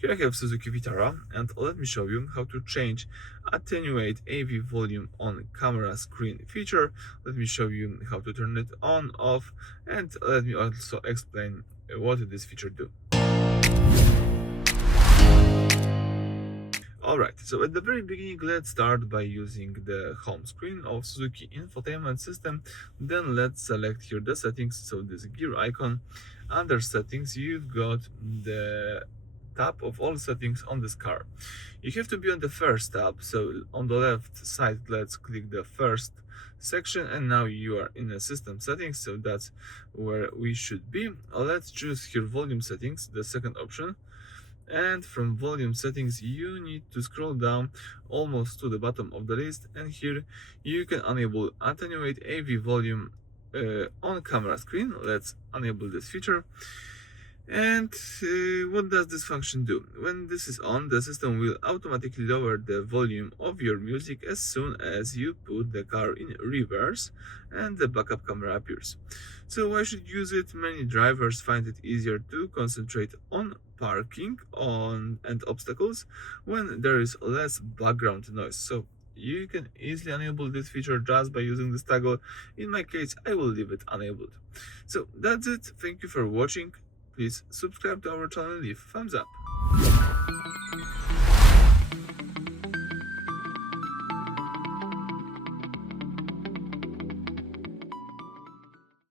Here I have Suzuki Vitara, and let me show you how to change Attenuate AV Volume on camera screen feature. Let me show you how to turn it on, off, and let me also explain what this feature do. Alright, so at the very beginning, let's start by using the home screen of Suzuki Infotainment system. Then let's select here the settings, so this gear icon. Under settings, you've got the tab of all settings on this car. You have to be on the first tab, so on the left side, let's click the first section, and now you are in the system settings, so that's where we should be. Let's choose here volume settings, the second option. And from volume settings you need to scroll down almost to the bottom of the list, and here you can enable Attenuate AV Volume on camera screen. Let's enable this feature. And what does this function do? When this is on, the system will automatically lower the volume of your music as soon as you put the car in reverse and the backup camera appears. So why should you use it? Many drivers find it easier to concentrate on parking and obstacles when there is less background noise. So you can easily enable this feature just by using this toggle. In my case, I will leave it enabled. So that's it. Thank you for watching. Please subscribe to our channel and leave a thumbs up.